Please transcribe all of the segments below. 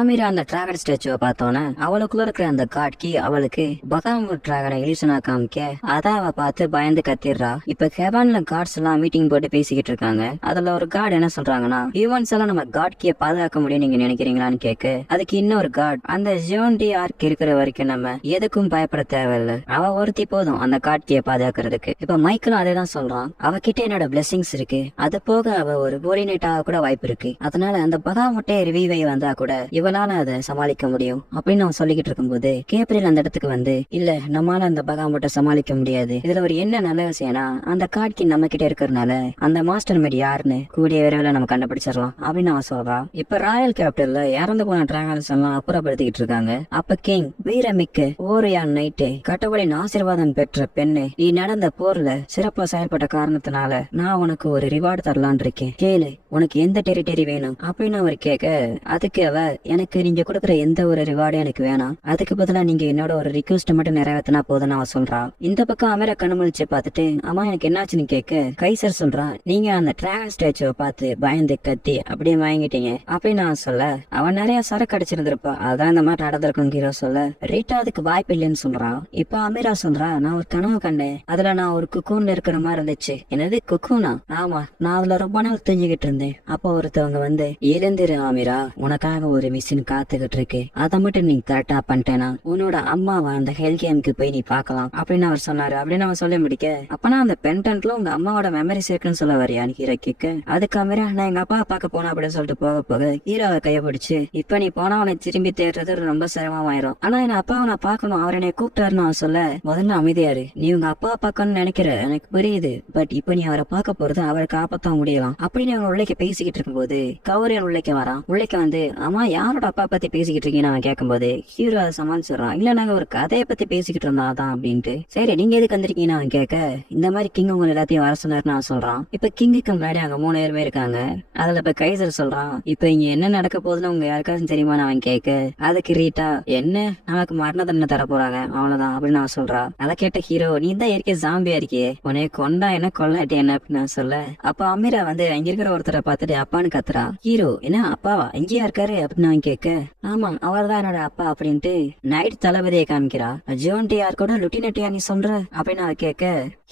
அமீரா அந்த டிராகன் ஸ்டாச்சுவை பார்த்தோன்னே அவளுக்குள்ள இருக்கிற அந்த காட் கீ அவளுக்கு பகாமூர் டிராகனை இலிசனா காமிக்க அதான் அவ பார்த்து பயந்து கத்திடுறா. இப்ப ஹெவன்ல காட்ஸ் எல்லாம் மீட்டிங் போட்டு பேசிக்கிட்டு இருக்காங்க. அதுல ஒரு காட் என்ன சொல்றாங்கன்னா, ஹியூமன்ஸ் எல்லாம் நம்ம காட் கீயை பாதுகாக்க முடியும் நீங்க நினைக்கிறீங்களான்னு கேட்க, அதுக்கு இன்னொரு காட், அந்த ஜோன்டி ஆர்க் இருக்கிற வரைக்கும் நம்ம எதுக்கும் பயப்பட தேவையில்லை, அவ ஒருத்தி போதும் அந்த காட் கீயை பாதுகாக்கிறதுக்கு. இப்ப மைக்கிளும் அதே தான் சொல்றான், அவகிட்ட என்னோட பிளெஸிங்ஸ் இருக்கு, அது போக அவ ஒரு கோஆர்டினேட் ஆக கூட வாய்ப்பு இருக்கு, அதனால அந்த பகாமுட்டை ரிவைவை வந்தா கூட இவளால அதை சமாளிக்க முடியும் அப்படின்னு அவன் சொல்லிக்கிட்டு இருக்கும்போது கேப்ரியல் அந்த இடத்துக்கு வந்து, இல்ல நம்மளால அந்த பகாமுட்டை சமாளிக்க முடியாது, இதுல ஒரு என்ன நல்ல விஷயம்னா அந்த காட்கி நம்ம கிட்ட இருக்கிறதுனால அந்த மாஸ்டர் மேட் யாருன்னு கூடிய விரைவில் நம்ம கண்டுபிடிச்சிடலாம் அப்படின்னு அவன் சொல்றான். இப்ப ராயல் கேபிட்டல்ல இறந்து போன டிராகன்ஸ் எல்லாம் அப்புறப்படுத்திக்கிட்டு இருக்காங்க. அப்ப கிங் வீரமிக்க ஓரியான் நைட்டு, கடவுளின் ஆசீர்வாதம் பெற்ற பெண்ணு, நீ நடந்த போர்ல சிறப்பா செயல்பட்ட காரணத்தினால நான் உனக்கு ஒரு ரிவார்டு தரலான் இருக்கேன், கேளு உனக்கு எந்த டெரிட்டரி வேணும் அப்படின்னு அவர் கேட்க, அதுக்கு அவ, எனக்கு நீங்க கொடுக்குற எந்த ஒரு ரிவார்டும் எனக்கு வேணாம், அதுக்கு பதிலா நீங்க என்னோட ஒரு ரிக்வெஸ்ட் மட்டும் நிறைவேற்றினா போதும் அவன் சொல்றா. இந்த பக்கம் அமீரா கண்முழிச்சு பார்த்துட்டு, அம்மா எனக்கு என்னாச்சுன்னு கேட்க, கைசர் சொல்றான், நீங்க அந்த டிராகன் ஸ்டாச்சுவை பார்த்து பயந்து கத்தி அப்படியே வாங்கிட்டீங்க அப்படின்னு நான் சொல்ல, அவன் நிறைய சரக்கு அடிச்சிருந்திருப்பா, அதான் இந்த மாதிரி நடந்திருக்கும் ஹீரோ சொல்ல, ரீட்டா அதுக்கு வாய்ப்பு இல்லைன்னு சொல்றான். இப்ப அமீரா சொல்றா, நான் ஒரு கனவு கண்டேன், அதுல நான் ஒரு குக்கூன்ல இருக்கிற மாதிரி இருந்துச்சு. என்னது குக்கூனா? ஆமா, நான் அதுல ரொம்ப நாள் தூங்கிக்கிட்டு இருந்தேன். அப்போ ஒருத்தவங்க வந்து, எழுந்திரு அமீரா, உனக்காக ஒரு மிஷின் காத்துக்கிட்டு இருக்கு, அதை மட்டும் நீ கரெக்டா பண்ணிட்டேனா உன்னோட அம்மாவை அந்த ஹெல் கேமுக்கு போய் நீ பாக்கலாம் அப்படின்னு அவர் சொன்னாரு. அப்படின்னு அவன் சொல்ல முடிக்க, அப்பனா அந்த பென்டன்ட்ல உங்க அம்மாவோட மெமரிஸ் இருக்குன்னு சொல்ல வரியா ஹீரோ கேட்க, அதுக்கு அமீரா, நான் எங்க அப்பா பார்க்க போனா அப்படின்னு சொல்லிட்டு போக போக ஹீரோவை கைய பிடிச்சு, இப்ப நீ போனா அவனை திரும்பி தேடுறது ரொம்ப சிரமமாயிரும், ஆனா என் அப்பாவை நான் பாக்கணும், அவர் என்னை கூப்பிட்டாருன்னு அவன் சொல்ல, முதல்ல அமைதியாரு, நீ உங்க அப்பா பார்க்கணும்னு நினைக்கிற எனக்கு புரியுது, பட் இப்ப நீ அவரை பார்க்க போறது அவருக்கு ஆபத்தான் முடியலாம் அப்படின்னு அவங்க உள்ளே பேசிக்கிட்டு இருக்கும்போது கௌரியன் உள்ளே வரான். உள்ளே வந்து, அம்மா யாரோட அப்பா பத்தி பேசிக்கிட்டு இருக்கீங்கன்னு அவன் கேட்கும்போது ஹீரோ அதை சமாளிச்சிடறான், இல்ல நாங்க ஒரு கதையை பத்தி பேசிக்கிட்டு இருந்தா தான் அப்படின்ட்டு. சரி நீங்க எதுக்கு வந்திருக்கீங்கன்னு அவன் கேட்க, இந்த மாதிரி கிங் உங்க எல்லாத்தையும் வர சொன்னாருன்னு அவன் சொல்றான். இப்ப கிங்குக்கு முன்னாடி அங்க 3 பேருமே இருக்காங்க. அதுல இப்ப கைசர் சொல்றான், இப்ப இங்க என்ன நடக்க போகுதுன்னு உங்க யாருக்காச்சும் தெரியுமான்னு அவன் கேட்க, அதுக்கு ரீட்டா, என்ன நமக்கு மரண தண்டனை தர போறாங்க அவ்வளவுதான் அப்படின்னு அவன் சொல்றா. அதை கேட்ட ஹீரோ, நீ தான் ஏற்கே ஜாம்பியா இருக்கியே, உன்னைய கொண்டா என்ன கொள்ளாட்டி என்ன அப்படின்னு நான் சொல்ல, அப்ப அமீரா வந்து அங்க இருக்கிற ஒருத்தரை பார்த்துட்டு அப்பான்னு கத்துறா. ஹீரோ, என்ன அப்பாவா, இங்கேயா இருக்காரு அப்படின்னு அவன் கேட்க, ஆமா அவர் தான் என்னோட அப்பா அப்படின்ட்டு நைட் தளபதியை காமிக்கிறா. ஜோன்டி யார் கூட லுட்டினட்டியா நீ சொல்ற அப்படின்னு அவ கேட்க,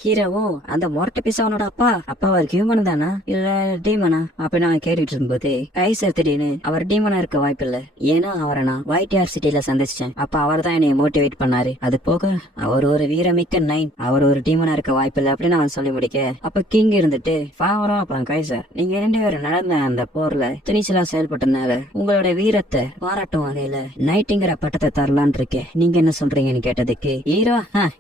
ஹீரோவும், அந்த மொரட்ட பிசா அவனோட அப்பா அவர் ஹியூமன் தானா இல்ல டீமனா அப்படின்னு அவன் கேட்டுட்டு இருக்கும்போது கைசர் திடீர்னு, அவர் டீமனா இருக்க வாய்ப்பு இல்ல, ஏன்னா அவரை நான் ஒயிட் ஏர் சிட்டில சந்திச்சேன், அப்ப அவர் தான் என்னை மோட்டிவேட் பண்ணாரு, அது போக அவர் ஒரு வீரமிக்க நைன், அவர் ஒரு டீமனா இருக்க வாய்ப்பு இல்ல அப்படின்னு அவன் சொல்லி முடிக்க, அப்ப கிங் இருந்துட்டு, பாவரம் அப்புறம் கைசர், நீங்க 2 பேரும் நடந்த அந்த போர்ல துணிச்சலா செயல்பட்டனால உங்களோட வீரத்தை பாராட்டும் வகையில நைட்டுங்கிற பட்டத்தை தரலான் இருக்கேன், நீங்க என்ன சொல்றீங்கன்னு கேட்டதுக்கு ஹீரோ,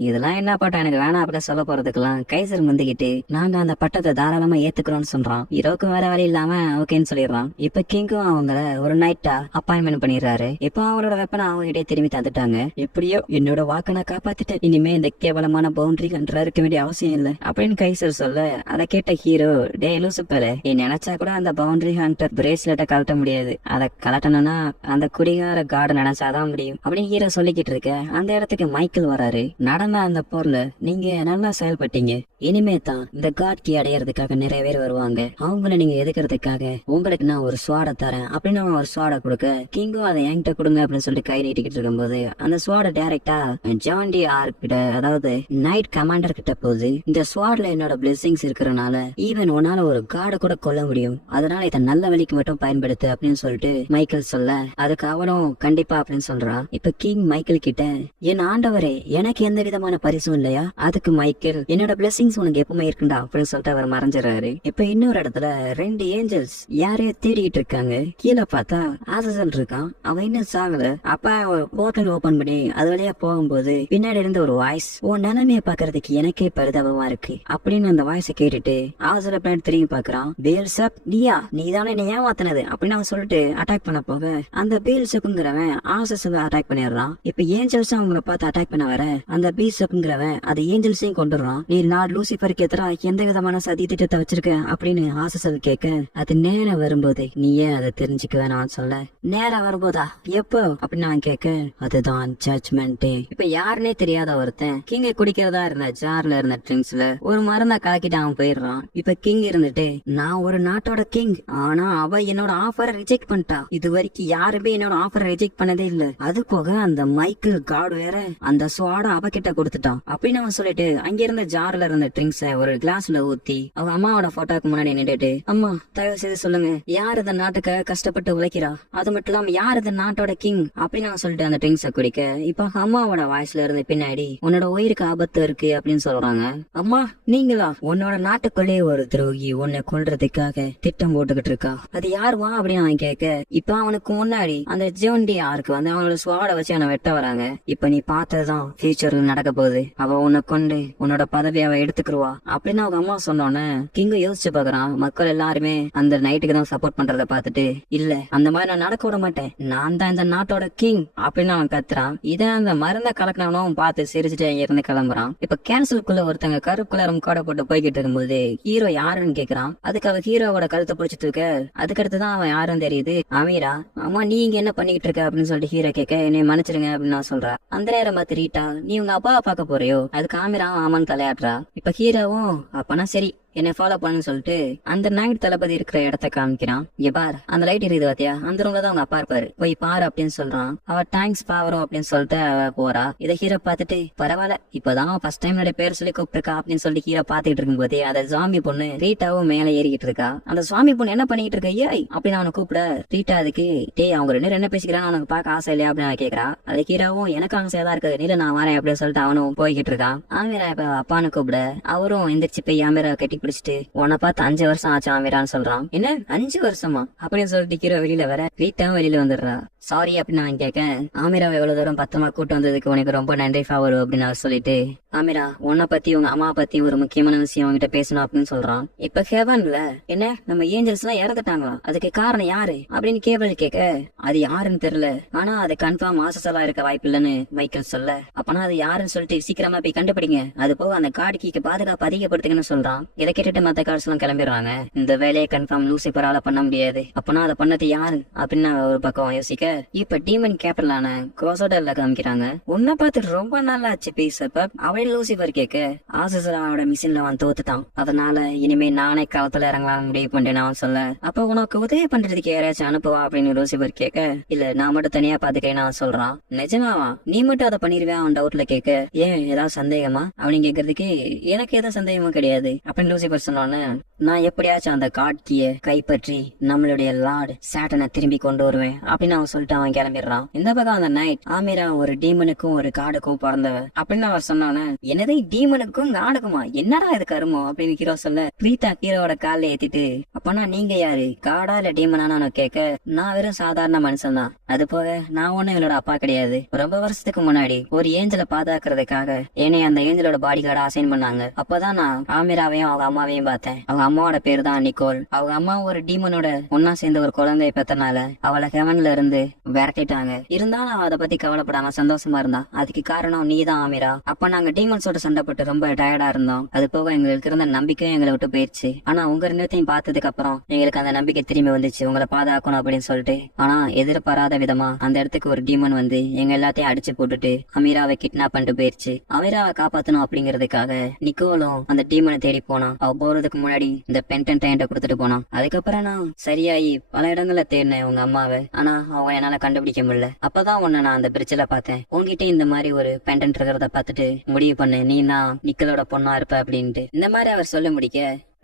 இதெல்லாம் என்ன பட்டம் எனக்கு வேணாம் அப்படின்னு சொல்ல போறதுக்கெல்லாம் கைசர் முந்திக்கிட்டு, நாங்க அந்த பட்டத்தை தாராளமா ஏத்துக்கிறோம்னு சொல்றான். ஹீரோக்கு வேற வழி இல்லாம ஓகேன்னு சொல்லிடுறான். இப்ப கிங்கும் அவங்கள ஒரு நைட்டா அப்பாயின்மெண்ட் பண்ணிடுறாரு. இப்ப அவங்களோட வெப்பனை அவங்க கிட்டே திரும்பி தந்துட்டாங்க. எப்படியோ என்னோட வாக்க நான் காப்பாத்திட்டேன், இனிமே இந்த கேவலமான பவுண்டரி கண்ட்ரா இருக்க வேண்டிய அவசியம் இல்ல அப்படின்னு கைசர் சொல்ல, அதை கேட்ட ஹீரோ, டே லூசுப்பல, நீ நினைச்சா கூட அந்த பவுண்டரி ஹண்டர் பிரேஸ்லெட்டை கழட்ட முடியாது, அதை கலட்டணும்னா அந்த குடிகார கார்டு நினைச்சாதான் முடியும் அப்படின்னு ஹீரோ சொல்லிக்கிட்டு இருக்க, அந்த இடத்துக்கு மைக்கேல் வராரு. நடந்த அந்த போர்ல நீங்க நல்லா செயல்பட்டீங்க, இனிமே தான் இந்த காட்கி அடையறதுக்காக நிறைய பேர் வருவாங்க, அவங்கள நீங்க எதுக்கிறதுக்காக உங்களுக்கு நான் ஒரு ஸ்வாட தரேன் அப்படின்னு அவன் ஒரு ஸ்வாட கொடுக்க, கிங்கும் அதை என்கிட்ட கொடுங்க அப்படின்னு சொல்லிட்டு கை நீட்டிக்கிட்டு இருக்கும்போது அந்த ஸ்வாட டைரக்டா ஜான்டி ஆர்க் கிட்ட, அதாவது நைட் கமாண்டர் கிட்ட போகுது. இந்த ஸ்வாட்ல என்னோட பிளெஸிங்ஸ் இருக்கிறனால ஈவன் உன்னால ஒரு காடை கூட கொல்ல முடியும், அதனால இதை நல்ல வழிக்கு மட்டும் பயன்படுத்து அப்படின்னு சொல்லிட்டு மைக்கேல் சொல்ல, அதுக்கு அவனும் கண்டிப்பா அப்படின்னு சொல்றான். இப்ப கிங் மைக்கேல் கிட்ட, என் ஆண்டவரே எனக்கு எந்த விதமான பரிசும் இல்லையா? அதுக்கு மைக்கேல், என்னோட பிளெஸிங்ஸ் உனக்கு எப்பவுமே இருக்குண்டா அப்படின்னு சொல்லிட்டு அவர் மறைஞ்சிடறாரு. இப்ப இன்னொரு இடத்துல 2 ஏஞ்சல்ஸ் யாரையோ தேடிட்டு இருக்காங்க. கீழே பார்த்தா ஆசசல் இருக்கான், அவன் இன்னும் சாகல. அப்ப போர்ட்டல் ஓபன் பண்ணி அது வழியா போகும்போது பின்னாடி இருந்த ஒரு வாய்ஸ், உன் நிலைமைய பாக்குறதுக்கு எனக்கே பரிதாபமா இருக்கு அப்படின்னு அந்த வாய்ஸை கேட்டுட்டு ஆசல பிளான் திரும்பி பாக்குறான். பேல்சப், நீயா, நீதானே என்னை ஏமாத்தினது அப்படின்னு அவன் சொல்லிட்டு அட்டாக் பண்ண போக அந்த பேல்சப்ங்கிறவன் ஆசசல அட்டாக் பண்ணிடுறான். இப்ப ஏஞ்சல்ஸ் அவங்கள பார்த்து அட்டாக் பண்ண வர அந்த பேல்சப்ங்கிறவன் அது ஏஞ்சல்ஸையும் கொண்டுறான். நீ நாட் லூசிபருக்கு எதிரா எந்த விதமான சதி திட்டத்தை வச்சிருக்க அப்படின்னு ஆசசல் கேட்க, அது நேரம் வரும்போது நீ ஏன் அதை தெரிஞ்சுக்க வேணாம்னு சொல்ல, நேரம் வரும்போதா எப்போ அப்படின்னு நான் கேட்க, அதுதான் ஜட்ஜ்மெண்ட் டே. இப்ப யாருன்னே தெரியாத ஒருத்தன் கிங்க குடிக்கிறதா இருந்த ஜார்ல இருந்த ட்ரிங்க்ஸ்ல ஒரு மருந்தை கலக்கிட்டு அவன் போயிடுறான். இப்ப கிங் இருந்துட்டு, நான் ஒரு நாட்டோட கிங், ஆனா அவ என்னோட ஆஃபரை ரிஜெக்ட் பண்ணிட்டா. இது வரைக்கும் யாருமே என்னோட ஆஃபரை ரிஜெக்ட் பண்ணதே இல்ல. அது போக அந்த மைக்கேல் காட் வேற அந்த ஸ்வாட அவகிட்ட கொடுத்துட்டான் அப்படின்னு அவன் சொல்லிட்டு அங்க இருந்த ஜார்ல இருந்த ட்ரிங்க்ஸ ஒரு கிளாஸ்ல ஊத்தி அவ அம்மாவோட போட்டோக்கு முன்னாடி நின்றுட்டு, அம்மா தயவு செய்து சொல்லுங்க, யார் இந்த நாட்டுக்கு கஷ்டப்பட்டு உழைக்கிறா, அது மட்டும் இல்லாம யார் இந்த நாட்டோட கிங் அப்படின்னு அவன் சொல்லிட்டு அந்த ட்ரிங்க்ஸ குடிக்க, இப்ப அம்மாவோட வாய்ஸ்ல இருந்து பின்னாடி உன்னோட உயிருக்கு ஆபத்து இருக்கு அப்படின்னு சொல்றாங்க. அம்மா நீங்களா? உன்னோட நாட்டுக்குள்ளே ஒரு துரோகி உன்னை கொல்றதுக்காக திட்டம் போட்டுக்கிட்டு இருக்கா, அது யாருவா அப்படின்னு அவன் கேட்க, இப்ப அவனுக்கு முன்னாடி அந்த ஜோன்டி ஆருக்கு வந்து அவனோட ஸ்வாட வச்சு அவனை வெட்ட வராங்க. இப்ப நீ பார்த்ததுதான் ஃபியூச்சர்ல நடக்க போகுது, அவ உன்னை கொண்டு உன்னோட பதவியை அவ எடுத்துக்கிருவா அப்படின்னு அவங்க அம்மா சொன்னோன்னு கிங்க யோசிச்சு பாக்குறான். மக்கள் எல்லாருமே அந்த நைட்டுக்கு தான் சப்போர்ட் பண்றத பாத்துட்டு, இல்ல அந்த மாதிரி நான் நடக்க விட மாட்டேன், நான் தான் இந்த நாட்டோட கிங் அப்படின்னு அவன் கத்துறான். இதை அந்த மருந்த கலக்கினவனும் பார்த்து சிரிச்சுட்டு அங்க இருந்து கிளம்புறான். இப்ப கேன்சலுக்குள்ள ஒருத்தங்க கருப்புக்குள்ள கோடை போட்டு போய்கிட்டு இருக்கும்போது ஹீரோ யாருன்னு கேக்குறான். அதுக்கு அவ ஹீரோவோட கழுத்தை பிடிச்சிட்டு இருக்க. அதுக்கடுத்துதான் அவன் யாருன்னு தெரியுது, அமீரா. அம்மா நீ இங்க என்ன பண்ணிட்டு இருக்க அப்படின்னு சொல்லிட்டு ஹீரோ கேட்க, என்னை மன்னிச்சிருங்க அப்படின்னு நான் சொல்றேன். அந்த நேரம் பார்த்து ரீட்டா, நீ உங்க அப்பாவை பார்க்க போறியோ? அதுக்கு அமீரா ஆமான்னு தலையாடுறா. இப்ப ஹீரோவும் அப்பனா சரி என்னை ஃபாலோ பண்ணுன்னு சொல்லிட்டு அந்த நைட் தளபதி இருக்கிற இடத்த காமிக்கிறான். இங்க பார் அந்த லைட் இருக்குது பாத்தியா, அந்த ரூம்ல தான் அவங்க அப்பா இருப்பாரு, போய் பாரு அப்படின்னு சொல்றான். அவ தேங்க்ஸ் பாவரும் அப்படின்னு சொல்லிட்டு அவ போறா. இதை ஹீரோ பாத்துட்டு, பரவாயில்ல இப்பதான் ஃபர்ஸ்ட் டைம் என்னோட பேர் சொல்லி கூப்பிட்டுருக்கா அப்படின்னு சொல்லி ஹீரோ பாத்துட்டு இருக்கும் போதே அந்த ஜாமி பொண்ணு ரீட்டாவும் மேல ஏறிக்கிட்டு இருக்கா. அந்த சுவாமி பொண்ணு என்ன பண்ணிட்டு இருக்க ஏய் அப்படின்னு அவனை கூப்பிட, ரீட்டா அதுக்கு டே அவங்க ரெண்டு என்ன பேசிக்கிறான்னு அவனுக்கு பார்க்க ஆசை இல்லையா அப்படின்னு கேக்குறா. அது ஹீரோவும் எனக்கு ஆசையா தான் இருக்கு, நீல நான் வரேன் அப்படின்னு சொல்லிட்டு அவனும் போய்கிட்டு இருக்கான். ஆமீரா இப்ப அப்பான்னு கூப்பிட அவரும் எந்திரிச்சு போய் ஆமீரா கட்டி பிடிச்சிட்டு, உன்னை பார்த்து 5 வருஷம் ஆச்சு ஆமீரான்னு சொல்றான். என்ன 5 வருஷமா அப்படின்னு சொல்லிட்டு ஹீரோ வெளியில வர ரீட்டாவும் வெளியில வந்துடுறா. சாரி அப்படின்னு நான் கேட்க, ஆமீராவை எவ்வளவு தூரம் பத்திரமா கூட்டு வந்ததுக்கு உனக்கு ரொம்ப நன்றி ஃபாவரு அப்படின்னு அவர் சொல்லிட்டு, ஆமீரா உன்னை பத்தி உங்க அம்மா பத்தி ஒரு முக்கியமான விஷயம் அவங்ககிட்ட பேசணும் அப்படின்னு சொல்றான். இப்ப ஹெவன்ல என்ன நம்ம ஏஞ்சல்ஸ் எல்லாம் இறந்துட்டாங்களா, அதுக்கு காரணம் யாரு அப்படின்னு கேவல் கேட்க, அது யாருன்னு தெரியல, ஆனா அது கன்ஃபார்ம் ஆசசலா இருக்க வாய்ப்பு இல்லன்னு மைக்கேல் சொல்ல, அப்பனா அது யாருன்னு சொல்லிட்டு சீக்கிரமா போய் கண்டுபிடிங்க, அது போக அந்த கார்டு கீக்கு பாதுகாப்பு அதிகப்படுத்துங்கன்னு சொல்றான். இதை கேட்டுட்டு மத்த கார்ட்ஸ் எல்லாம் கிளம்பிடுறாங்க. இந்த வேலையை கன்ஃபார்ம் லூசிபரால பண்ண முடியாது, அப்பனா அதை பண்ணது யாரு அப்படின்னு ஒரு பக்கம் யோசிக்க, இப்ப டீமன் கேபிட்டலான கோசோடல்ல காமிக்கிறாங்க. உன்னை பார்த்து ரொம்ப நாள் ஆச்சு பேசப்ப அவளே லூசிபர் கேட்க, ஆசசலாவோட மிஷின்ல அவன் தோத்துட்டான், அதனால இனிமே நானே காலத்துல இறங்கலாம் முடிவு பண்ணேன் அவன் சொல்ல, அப்ப உனக்கு உதவி பண்றதுக்கு யாராச்சும் அனுப்புவா அப்படின்னு லூசிபர் கேட்க, இல்ல நான் மட்டும் தனியா பாத்துக்கேன் நான் சொல்றான். நிஜமாவா நீ மட்டும் அதை பண்ணிருவேன் அவன் டவுட்ல கேட்க, ஏன் ஏதாவது சந்தேகமா அப்படின்னு கேக்குறதுக்கு, எனக்கு எதுவும் சந்தேகமும் கிடையாது அப்படின்னு லூசிபர் சொன்னோன்னு, நான் எப்படியாச்சும் அந்த கார்ட் கீயை கைப்பற்றி நம்மளுடைய லார்ட் சாட்டனை திரும்பி கொண்டு வருவேன் அப்படின்னு அவன் சொல்லிட்டு அவன் கிளம்பிடுறான். இந்த பக்கம் அந்த நைட் ஆமீரா ஒரு டீமனுக்கும் ஒரு காடுக்கும் பிறந்தவ அப்படின்னு அவர் சொன்னானே, என்னது டீமனுக்கும் காடுக்குமா, என்னடா இது கருமோ அப்படின்னு ஹீரோ சொல்ல, ரீட்டா ஹீரோட கால ஏத்திட்டு, அப்பனா நீங்க யாரு காடா இல்ல டீமனானு கேட்க, நான் வெறும் சாதாரண மனுஷன் தான், அது போக நான் ஒண்ணும் இவளோட அப்பா கிடையாது, ரொம்ப வருஷத்துக்கு முன்னாடி ஒரு ஏஞ்சலை பாதுகாக்கிறதுக்காக என்னை அந்த ஏஞ்சலோட பாடி கார்டா அசைன் பண்ணாங்க, அப்பதான் நான் ஆமீராவையும் அவங்க அம்மாவையும் பார்த்தேன். அவங்க அம்மாவோட பேரு தான் நிக்கோல். அவங்க அம்மா ஒரு டீமனோட ஒன்னா சேர்ந்த ஒரு குழந்தைய பெற்றனால அவளை ஹெவன்ல இருந்து விரட்டிட்டாங்க. இருந்தாலும் அவ அதை பத்தி கவலைப்படாம சந்தோஷமா இருந்தா. அதுக்கு காரணம் நீ தான் ஆமீரா. அப்ப நாங்க டீமன்ஸோட சண்டை போட்டு ரொம்ப டயர்டா இருந்தோம். அது போக எங்களுக்கு இருந்த நம்பிக்கையும் எங்களை விட்டு போயிடுச்சு. ஆனா உங்க ரெண்டத்தையும் பார்த்ததுக்கு அப்புறம் எங்களுக்கு அந்த நம்பிக்கை திரும்பி வந்துச்சு, உங்களை பாதுகாக்கணும் அப்படின்னு சொல்லிட்டு. ஆனா எதிர்பாராத விதமா அந்த இடத்துக்கு ஒரு டீமன் வந்து எங்க எல்லாத்தையும் அடிச்சு போட்டுட்டு அமீராவை கிட்னாப் பண்ணிட்டு போயிருச்சு. அமீராவை காப்பாத்தணும் அப்படிங்கறதுக்காக நிக்கோலும் அந்த டீமனை தேடி போனான். அவ போறதுக்கு முன்னாடி இந்த பென்டென்ட் என்கிட்ட கொடுத்துட்டு போனான். அதுக்கப்புறம் நான் சரியாயி பல இடங்கள்ல தேடினேன் உங்க அம்மாவை, ஆனா அவங்க என்னால கண்டுபிடிக்க முடியல. அப்பதான் உன்னை நான் அந்த பிரிட்ஜ்ல பார்த்தேன். உங்ககிட்ட இந்த மாதிரி ஒரு பென்டென்ட் இருக்கிறத பார்த்துட்டு முடிவு பண்ணு நீ நான் நிக்கலோட பொண்ணா இருப்ப அப்படின்ட்டு. இந்த மாதிரி அவர் சொல்ல முடிக்க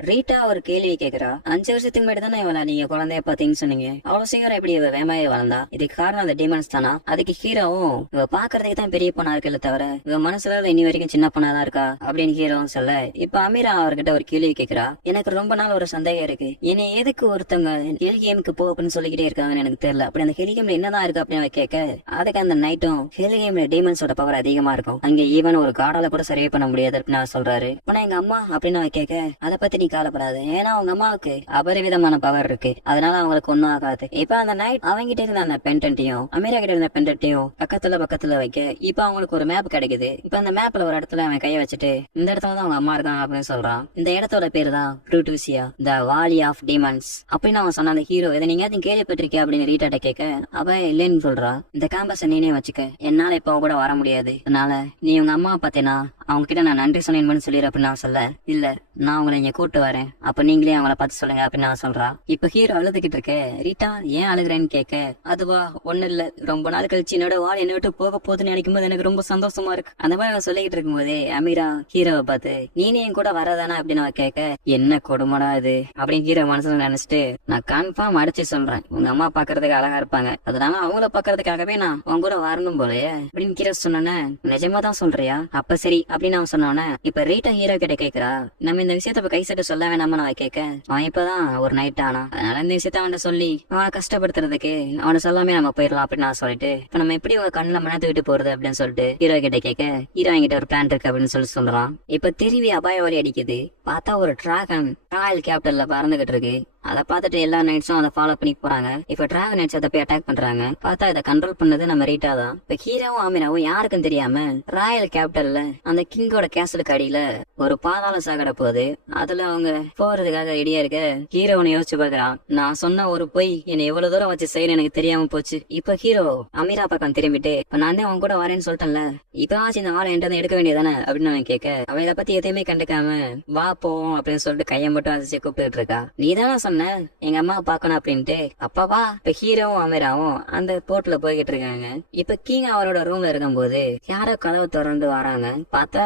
ரீட்டா ஒரு கேள்வி கேக்குறா. 5 வருஷத்துக்கு முன்னாடி தானே இவளா நீங்க குழந்தைய பாத்தீங்கன்னு சொன்னீங்க, அவ்வளவு சீக்கிரம் எப்படி இவ வேமாய வளர்ந்தா, இதுக்கு காரணம் அந்த டீமன்ஸ் தானா? அதுக்கு ஹீரோவும் இவ பாக்குறதுக்கு தான் பெரிய பொண்ணா இருக்குல்ல தவிர இவ மனசுல இனி வரைக்கும் சின்ன பொண்ணாதான் இருக்கா அப்படின்னு ஹீரோவும் சொல்ல, இப்ப அமீரா அவர்கிட்ட ஒரு கேள்வி கேக்குறா. எனக்கு ரொம்ப நாள் ஒரு சந்தேகம் இருக்கு, என்னை எதுக்கு ஒருத்தவங்க ஹெலிகேமுக்கு போ அப்படின்னு சொல்லிக்கிட்டே இருக்காங்கன்னு எனக்கு தெரியல, அப்படி அந்த ஹெலிகேம்ல என்னதான் இருக்கு அப்படின்னு அவ கேட்க, அதுக்கு அந்த நைட்டும் ஹெலிகேம்ல டீமன்ஸோட பவர் அதிகமா இருக்கும், அங்க ஈவன் ஒரு காடால கூட சரியே பண்ண முடியாது அப்படின்னு அவர் சொல்றாரு. ஆனா எங்க அம்மா அப்படின்னு அவ கேட்க, அதை பத்தி நீ கவலைப்படாது, ஏன்னா அவங்க அம்மாவுக்கு அபரிவிதமான பவர் இருக்கு, அதனால அவங்களுக்கு ஒண்ணும் ஆகாது. இப்ப அந்த நைட் அவங்கிட்ட இருந்த அந்த பெண்டன்ட்டையும் அமீரா கிட்ட இருந்த பெண்டன்ட்டையும் பக்கத்துல வைக்க இப்ப அவங்களுக்கு ஒரு மேப் கிடைக்குது. இப்ப அந்த மேப்ல ஒரு இடத்துல அவன் கைய வச்சுட்டு இந்த இடத்துல தான் அவங்க அம்மா இருக்காங்க அப்படின்னு சொல்றான். இந்த இடத்தோட பேரு தான் ப்ரூட்டூசியா, த வாலி ஆஃப் டீமன்ஸ் அப்படின்னு அவன் சொன்ன. அந்த ஹீரோ இதை நீங்க கேள்விப்பட்டிருக்கியா அப்படின்னு ரீட்டாட்ட கேட்க அவ இல்லைன்னு சொல்றா. இந்த கேம்பஸ நீனே வச்சுக்க, என்னால இப்ப கூட வர முடியாது, அதனால நீ உங்க அம்மா பார்த்தேனா அவங்க கிட்ட நான் நன்றி சொன்னேன்னு சொல்லிடு அப்படின்னு நான் சொல்ல. இல்ல, நான் உங்களை இங்க கூட்டு வரேன், அப்ப நீங்களே அவங்கள பார்த்து சொல்லுங்க அப்படின்னு நான் சொல்றா. இப்ப ஹீரோ அழுதுகிட்டு இருக்க ரீட்டா ஏன் அழுகுறேன்னு கேட்க, அதுவா ஒண்ணு இல்ல, ரொம்ப நாள் கழிச்சு என்னோட வால் என்ன விட்டு போக போகுதுன்னு நினைக்கும் போது எனக்கு ரொம்ப சந்தோஷமா இருக்கு. அந்த மாதிரி அவன் சொல்லிக்கிட்டு இருக்கும் போதே அமீரா ஹீரோவை பார்த்து நீனே என் கூட வரதானா அப்படின்னு அவன் கேட்க, என்ன கொடுமடா இது அப்படின்னு ஹீரோ மனசுல நினைச்சிட்டு, நான் கன்ஃபார்ம் அடிச்சு சொல்றேன், உங்க அம்மா பாக்குறதுக்கு அழகா இருப்பாங்க, அதனால அவங்கள பாக்குறதுக்காகவே நான் உங்க கூட வரணும் போலயே அப்படின்னு ஹீரோ சொன்னோன்னே, நிஜமா தான் சொல்றியா, அப்ப சரி அப்படின்னு அவன் சொன்னோன்னே. இப்ப ரீட்டா ஹீரோ கிட்ட கேக்குறா, நம்ம இந்த விஷயத்த கை சட்ட சொல்ல வேணாம அவன் கேட்க, அவன் இப்பதான் ஒரு நைட் ஆனா, அதனால இந்த விஷயத்த அவன் சொல்லி அவனை கஷ்டப்படுத்துறதுக்கு அவனை சொல்லாமே நம்ம போயிடலாம் அப்படின்னு நான் சொல்லிட்டு, இப்ப நம்ம எப்படி ஒரு கண்ணுல மனத்து விட்டு போறது அப்படின்னு சொல்லிட்டு ஹீரோ கிட்ட கேட்க, ஹீரோ கிட்ட ஒரு பிளான் இருக்கு அப்படின்னு சொல்றான். இப்ப திரும்பி அபாய வழி அடிக்குது. பார்த்தா ஒரு டிராகன் ராயல் கேபிட்டல்ல பறந்துகிட்டு இருக்கு. அதை பார்த்துட்டு எல்லா நைட்ஸும் அதை ஃபாலோ பண்ணி போறாங்க. இப்ப டிராகன் நைட்ஸ் அதை போய் அட்டாக் பண்றாங்க. பார்த்தா இதை கண்ட்ரோல் பண்ணது நம்ம ரீட்டா தான். இப்ப ஹீரோவும் அமீராவும் யாருக்கும் தெரியாம ராயல் கேபிட்டல்ல அந்த கிங்கோட கேசலுக்கு அடியில ஒரு பாதாள சாக்கடை போகுது. அதுல அவங்க போறதுக்காக ரெடியா இருக்க ஹீரோனை யோசிச்சு பாக்குறான், நான் சொன்ன ஒரு பொய் என்னை எவ்வளவு தூரம் வச்சு செய்யணும் எனக்கு தெரியாம போச்சு. இப்ப ஹீரோ அமீரா பக்கம் திரும்பிட்டு, இப்ப நான் தான் அவன் கூட வரேன்னு சொல்லிட்டேன்ல, இப்ப ஆச்சு இந்த வாழை என்கிட்ட எடுக்க வேண்டியதானே அப்படின்னு அவன் கேட்க, அவன் இதை பத்தி எதையுமே கண்டுக்காம வா போவோம் அப்படின்னு சொல்லிட்டு கையை மட்டும் அதிர்ச்சி கூப்பிட்டு இருக்கா. நீதானே சொன்ன எங்க அம்மா பாக்கணும் அப்படின்ட்டு. அப்பாவா இப்ப ஹீரோவும் அமீராவும் அந்த போட்ல போய்கிட்டு இருக்காங்க. இப்ப கிங் அவரோட ரூம்ல இருக்கும் போது யாரோ கதவு திறந்து வராங்க. பார்த்தா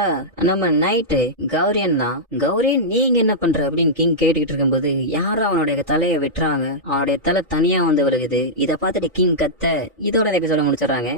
நம்ம நைட்டு கௌரியன் தான். கௌரியன் நீங்க என்ன பண்ற அப்படின்னு கிங் கேட்டுக்கிட்டு இருக்கும் போது யாரோ அவனுடைய தலையை வெட்டுறாங்க. அவனுடைய தலை தனியா வந்து விழுகுது. இதை பார்த்துட்டு கிங் கத்த இதோட சொல்ல முடிச்சிடறாங்க.